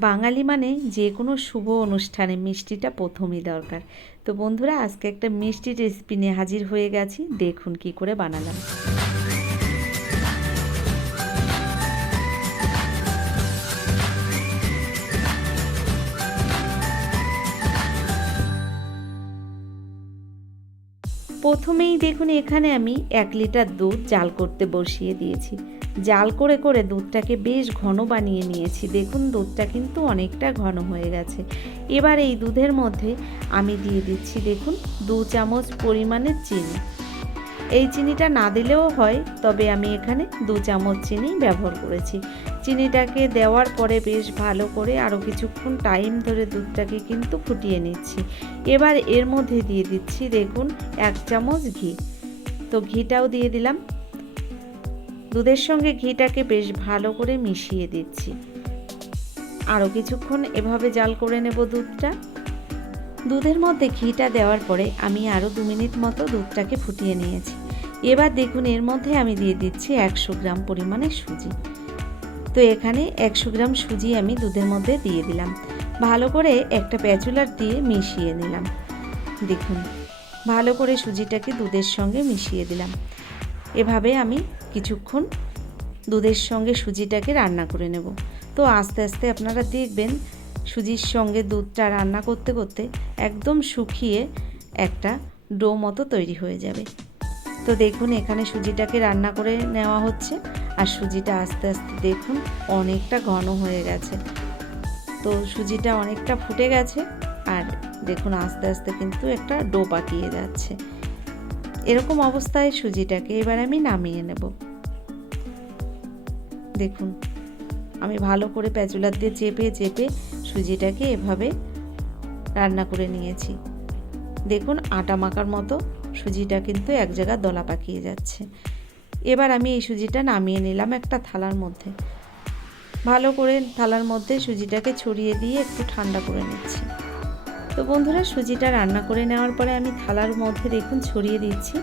বাঙালি মানে যে কোনো শুভ অনুষ্ঠানে মিষ্টিটা প্রথমেই দরকার। তো বন্ধুরা, আজকে একটা মিষ্টি রেসিপি নিয়ে হাজির হয়ে গেছি। দেখুন কি করে বানালাম। প্রথমেই দেখুন, এখানে আমি 1 লিটার দুধ জাল করতে বসিয়ে দিয়েছি। জাল করে করে দুধটাকে বেশ ঘন বানিয়ে নিয়েছি। দেখুন, দুধটা কিন্তু অনেকটা ঘন হয়ে গেছে। এবার এই দুধের মধ্যে আমি দিয়ে দিচ্ছি, দেখুন, 2 চামচ পরিমাণের চিনি। এই চিনিটা না দিলেও হয়, তবে আমি এখানে 2 চামচ চিনি ব্যবহার করেছি। চিনিটাকে দেওয়ার পরে বেশ ভালো করে আরও কিছুক্ষণ টাইম ধরে দুধটাকে কিন্তু ফুটিয়ে নিচ্ছি। এবার এর মধ্যে দিয়ে দিচ্ছি, দেখুন, 1 চামচ ঘি। তো ঘিটাও দিয়ে দিলাম। দুধের সঙ্গে ঘিটাকে বেশ ভালো করে মিশিয়ে দিচ্ছি। আরও কিছুক্ষণ এভাবে জাল করে নেব দুধটা। দুধের মধ্যে ঘিটা দেওয়ার পরে আমি আরও 2 মিনিট মতো দুধটাকে ফুটিয়ে নিয়েছি। এবার দেখুন, এর মধ্যে আমি দিয়ে দিচ্ছি 100 গ্রাম পরিমাণে সুজি। তো এখানে 100 গ্রাম সুজি আমি দুধের মধ্যে দিয়ে দিলাম। ভালো করে একটা প্যাচুলার দিয়ে মিশিয়ে নিলাম। দেখুন, ভালো করে সুজিটাকে দুধের সঙ্গে মিশিয়ে দিলাম। এভাবে আমি কিছুক্ষণ দুধের সঙ্গে সুজিটাকে রান্না করে নেব। তো আস্তে আস্তে আপনারা দেখবেন সুজির সঙ্গে দুধটা রান্না করতে করতে একদম শুকিয়ে একটা ডো মতো তৈরি হয়ে যাবে। তো দেখুন, এখানে সুজিটাকে রান্না করে নেওয়া হচ্ছে, আর সুজিটা আস্তে আস্তে দেখুন অনেকটা ঘন হয়ে গেছে। তো সুজিটা অনেকটা ফুটে গেছে, আর দেখুন আস্তে আস্তে কিন্তু একটা ডো পাকিয়ে যাচ্ছে। এরকম অবস্থায় সুজিটাকে এবার আমি নামিয়ে নেব। দেখুন, আমি ভালো করে প্যাচুলার দিয়ে চেপে চেপে সুজিটাকে এভাবে রান্না করে নিয়েছি। দেখুন, আটা মাখার মতো সুজিটা কিন্তু এক জায়গায় দলা পাকিয়ে যাচ্ছে। এবার আমি এই সুজিটা নামিয়ে নিলাম একটা থালার মধ্যে। ভালো করে থালার মধ্যে সুজিটাকে ছড়িয়ে দিয়ে একটু ঠান্ডা করে নিচ্ছি। তো বন্ধুরা, সুজিটা রান্না করে নেওয়ার পরে আমি থালার মধ্যে দেখুন ছড়িয়ে দিচ্ছি।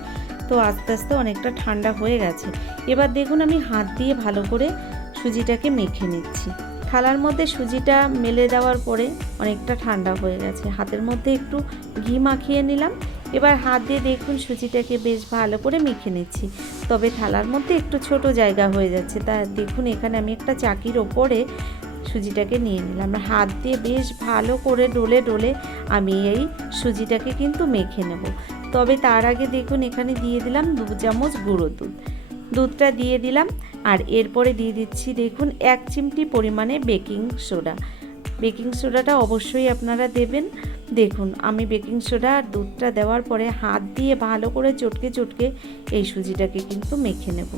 তো আস্তে আস্তে অনেকটা ঠান্ডা হয়ে গেছে। এবার দেখুন, আমি হাত দিয়ে ভালো করে সুজিটাকে মেখে নিচ্ছি। থালার মধ্যে সুজিটা মেলে দেওয়ার পরে অনেকটা ঠান্ডা হয়ে গেছে। হাতের মধ্যে একটু ঘি মাখিয়ে নিলাম। এবার হাত দিয়ে দেখুন সুজিটাকে বেশ ভালো করে মেখে নিচ্ছি। তবে থালার মধ্যে একটু ছোট জায়গা হয়ে যাচ্ছে। তা দেখুন, এখানে আমি একটা চাকির ওপরে সুজিটাকে নিয়ে নিলাম। হাত দিয়ে বেশ ভালো করে ডলে ডলে আমি এই সুজিটাকে কিন্তু মেখে নেব। তবে তার আগে দেখুন, এখানে দিয়ে দিলাম 2 চামচ গুঁড়ো দুধ। দুধটা দিয়ে দিলাম, আর এরপরে দিয়ে দিচ্ছি, দেখুন, 1 চিমটি পরিমাণে বেকিং সোডা। বেকিং সোডাটা অবশ্যই আপনারা দেবেন। দেখুন, আমি বেকিং সোডা আর দুধটা দেওয়ার পরে হাত দিয়ে ভালো করে চটকে চটকে এই সুজিটাকে কিন্তু মেখে নেব।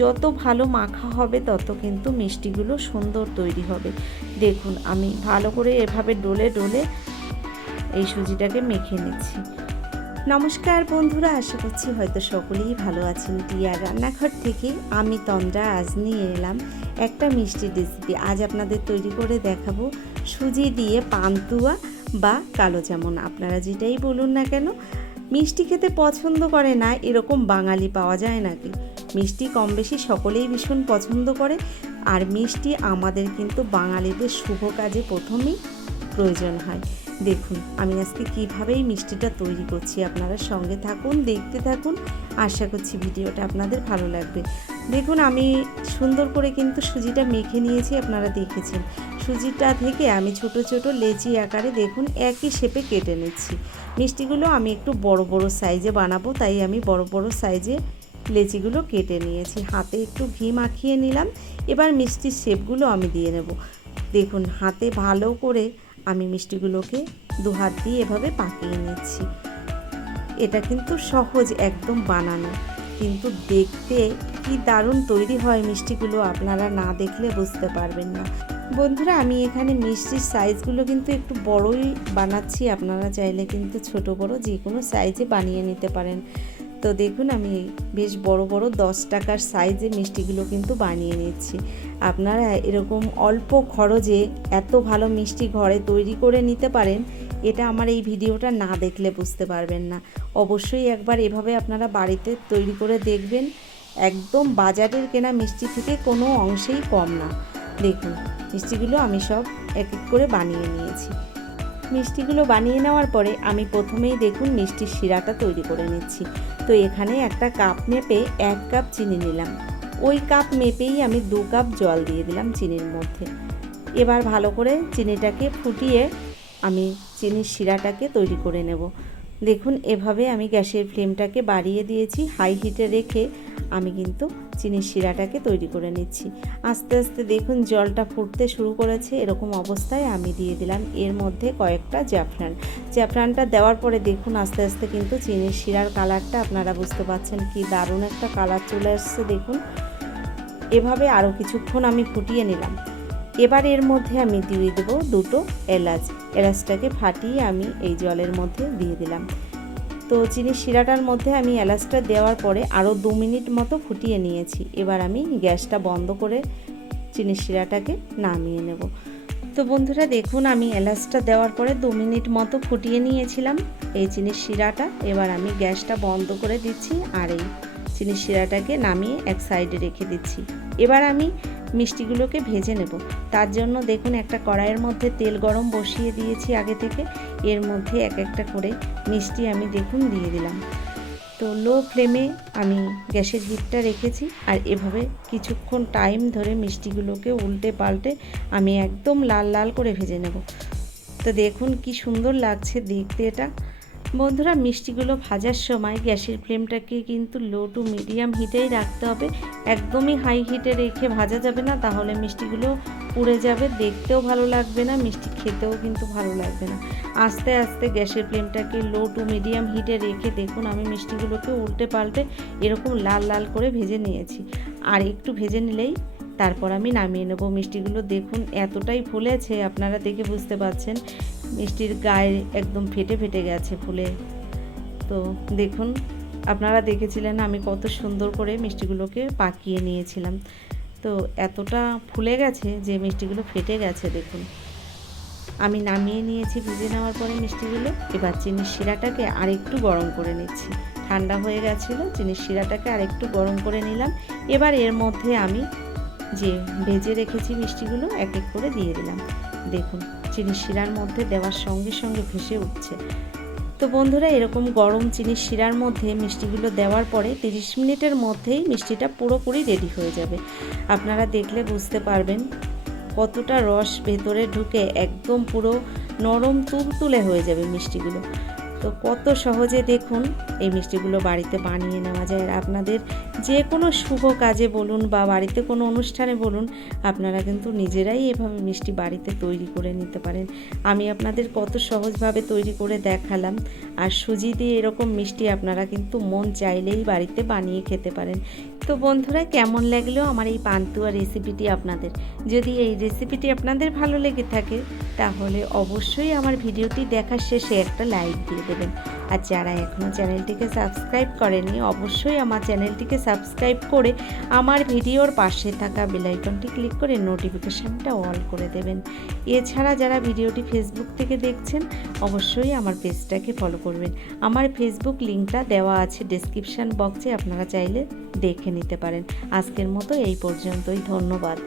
যত ভালো মাখা হবে তত কিন্তু মিষ্টিগুলো সুন্দর তৈরি হবে। দেখুন, আমি ভালো করে এভাবে ডলে ডলে এই সুজিটাকে মেখে নিচ্ছি। নমস্কার বন্ধুরা, আশা করছি হয়তো সকলেই ভালো আছেন। টিয়ার রান্নাঘর থেকে আমি তন্দ্রা আজ নিয়ে এলাম একটা মিষ্টির রেসিপি। আজ আপনাদের তৈরি করে দেখাবো সুজি দিয়ে পান্তুয়া বা কালো জামুন, আপনারা যেটাই বলুন না কেন। মিষ্টি খেতে পছন্দ করে না এরকম বাঙালি পাওয়া যায় নাকি? মিষ্টি কম বেশি সকলেই ভীষণ পছন্দ করে, আর মিষ্টি আমাদের কিন্তু বাঙালিদের শুভ কাজে প্রথমেই প্রয়োজন হয়। দেখুন, আমি আজকে কীভাবে এই মিষ্টিটা তৈরি করছি, আপনারা সঙ্গে থাকুন, দেখতে থাকুন। আশা করছি ভিডিওটা আপনাদের ভালো লাগবে। দেখুন, আমি সুন্দর করে কিন্তু সুজিটা মেখে নিয়েছি, আপনারা দেখেছেন। সুজিটা থেকে আমি ছোট ছোট লেচি আকারে দেখুন একই শেপে কেটে নিচ্ছি। মিষ্টিগুলো আমি একটু বড় বড় সাইজে বানাবো, তাই আমি বড় বড় সাইজে লেচিগুলো কেটে নিয়েছি। হাতে একটু ঘি মাখিয়ে নিলাম। এবার মিষ্টির শেপগুলো আমি দিয়ে নেব। দেখুন, হাতে ভালো করে আমি মিষ্টিগুলোকে 2 হাত দিয়ে এভাবে পাকিয়ে নিচ্ছি। এটা কিন্তু সহজ একদম বানানো, কিন্তু দেখতে কি দারুণ তৈরি হয় মিষ্টিগুলো, আপনারা না দেখলে বুঝতে পারবেন না। বন্ধুরা, আমি এখানে মিষ্টির সাইজগুলো কিন্তু একটু বড়ই বানাচ্ছি, আপনারা চাইলে কিন্তু ছোট বড় যে কোনো সাইজে বানিয়ে নিতে পারেন। তো দেখুন, আমি বেশ বড় বড় 10 টাকার সাইজে মিষ্টিগুলো কিন্তু বানিয়ে নিচ্ছি। আপনারা এরকম অল্প খরচে এত ভালো মিষ্টি ঘরে তৈরি করে নিতে পারেন, এটা আমার এই ভিডিওটা না দেখলে বুঝতে পারবেন না। অবশ্যই একবার এভাবে আপনারা বাড়িতে তৈরি করে দেখবেন। একদম বাজারের কেনা মিষ্টি থেকে কোনো অংশেই কম না। দেখুন, মিষ্টিগুলো আমি সব এক এক করে বানিয়ে নিয়েছি। মিষ্টিগুলো বানিয়ে নেওয়ার পরে আমি প্রথমেই দেখুন মিষ্টির শিরাটা তৈরি করে নিচ্ছি। তো এখানে একটা কাপ মেপে 1 কাপ চিনি নিলাম, ওই কাপ মেপেই আমি 2 কাপ জল দিয়ে দিলাম চিনির মধ্যে। এবার ভালো করে চিনিটাকে ফুটিয়ে আমি চিনির শিরাটাকে তৈরি করে নেব। দেখুন এভাবে আমি গ্যাসের ফ্লেমটাকে বাড়িয়ে দিয়েছি, হাই হিটে রেখে আমি কিন্তু চিনির শিরাটাকে তৈরি করে নিচ্ছি। আস্তে আস্তে দেখুন জলটা ফুটতে শুরু করেছে, এরকম অবস্থায় আমি দিয়ে দিলাম এর মধ্যে কয়েকটা জাফরান। জাফরানটা দেওয়ার পরে দেখুন আস্তে আস্তে কিন্তু চিনির শিরার কালারটা আপনারা বুঝতে পারছেন কি দারুণ একটা কালার চলে আসছে। দেখুন এভাবে আরও কিছুক্ষণ আমি ফুটিয়ে নিলাম। এবার এর মধ্যে আমি দিয়ে দেবো 2টো এলাচ। এলাচটাকে ফাটিয়ে আমি এই জলের মধ্যে দিয়ে দিলাম। তো চিনির শিরাটার মধ্যে আমি এলাচটা দেওয়ার পরে আরও 2 মিনিট মতো ফুটিয়ে নিয়েছি। এবার আমি গ্যাসটা বন্ধ করে চিনির শিরাটাকে নামিয়ে নেব। তো বন্ধুরা দেখুন আমি এলাচটা দেওয়ার পরে 2 মিনিট মতো ফুটিয়ে নিয়েছিলাম এই চিনির শিরাটা। এবার আমি গ্যাসটা বন্ধ করে দিচ্ছি আর এই চিনির শিরাটাকে নামিয়ে এক সাইডে রেখে দিচ্ছি। এবার আমি মিষ্টিগুলোকে ভেজে নেব। তার জন্য দেখুন একটা কড়াইয়ের মধ্যে তেল গরম বসিয়ে দিয়েছি আগে থেকে, এর মধ্যে এক একটা করে মিষ্টি আমি দেখুন দিয়ে দিলাম। তো লো ফ্লেমে আমি গ্যাসের হিটটা রেখেছি আর এভাবে কিছুক্ষণ টাইম ধরে মিষ্টিগুলোকে উল্টে পাল্টে আমি একদম লাল লাল করে ভেজে নেব। তো দেখুন কি সুন্দর লাগছে দেখতে এটা। বন্ধুরা মিষ্টিগুলো ভাজার সময় গ্যাসের ফ্লেমটাকে কিন্তু লো টু মিডিয়াম হিটেই রাখতে হবে, একদমই হাই হিটে রেখে ভাজা যাবে না, তাহলে মিষ্টিগুলো পুড়ে যাবে, দেখতেও ভালো লাগবে না, মিষ্টি খেতেও কিন্তু ভালো লাগবে না। আস্তে আস্তে গ্যাসের ফ্লেমটাকে লো টু মিডিয়াম হিটে রেখে দেখুন আমি মিষ্টিগুলোকে উল্টে পাল্টে এরকম লাল লাল করে ভেজে নিয়েছি। আর একটু ভেজে নিলেই তারপর আমি নামিয়ে নেব। মিষ্টিগুলো দেখুন এতটাই ফুলেছে, আপনারা দেখে বুঝতে পারছেন মিষ্টির গায়ে একদম ফেটে ফেটে গেছে ফুলে। তো দেখুন আপনারা দেখেছিলেন আমি কত সুন্দর করে মিষ্টিগুলোকে পাকিয়ে নিয়েছিলাম। তো এতটা ফুলে গেছে যে মিষ্টিগুলো ফেটে গেছে। দেখুন আমি নামিয়ে নিয়েছি ভেজে নেওয়ার পরে মিষ্টিগুলো। এবার চিনির শিরাটাকে আরেকটু গরম করে নিচ্ছি, ঠান্ডা হয়ে গেছিলো, চিনির শিরাটাকে আরেকটু গরম করে নিলাম। এবার এর মধ্যে আমি যে ভেজে রেখেছি মিষ্টিগুলো এক এক করে দিয়ে দিলাম। দেখুন চিনির শিরার মধ্যে দেওয়ার সঙ্গে সঙ্গে ভেসে উঠছে। তো বন্ধুরা এরকম গরম চিনির শিরার মধ্যে মিষ্টিগুলো দেওয়ার পরে 30 মিনিটের মধ্যেই মিষ্টিটা পুরোপুরি রেডি হয়ে যাবে। আপনারা দেখলে বুঝতে পারবেন কতটা রস ভেতরে ঢুকে একদম পুরো নরম তুলতুলে হয়ে যাবে মিষ্টিগুলো। তো কত সহজে দেখুন এই মিষ্টিগুলো বাড়িতে বানিয়ে নেওয়া যায়। আর আপনাদের যে কোনো শুভ কাজে বলুন বা বাড়িতে কোনো অনুষ্ঠানে বলুন, আপনারা কিন্তু নিজেরাই এভাবে মিষ্টি বাড়িতে তৈরি করে নিতে পারেন। আমি আপনাদের কত সহজভাবে তৈরি করে দেখালাম। আর সুজি দিয়ে এরকম মিষ্টি আপনারা কিন্তু মন চাইলেই বাড়িতে বানিয়ে খেতে পারেন। তো বন্ধুরা কেমন লাগলো আমার এই পান্তুয়া রেসিপিটি আপনাদের? যদি এই রেসিপিটি আপনাদের ভালো লেগে থাকে তাহলে অবশ্যই আমার ভিডিওটি দেখার শেষে একটা লাইক দিয়ে দেবেন। আর যারা এখনও চ্যানেলটিকে সাবস্ক্রাইব করেনি অবশ্যই আমার চ্যানেলটিকে সাবস্ক্রাইব করে আমার ভিডিওর পাশে থাকা বেল আইকনটি ক্লিক করে নোটিফিকেশানটা অল করে দেবেন। এছাড়া যারা ভিডিওটি ফেসবুক থেকে দেখছেন অবশ্যই আমার পেজটাকে ফলো করবেন। আমার ফেসবুক লিঙ্কটা দেওয়া আছে ডেসক্রিপশান বক্সে, আপনারা চাইলে দেখে নিতে পারেন। আজকের মতো এই পর্যন্তই, ধন্যবাদ।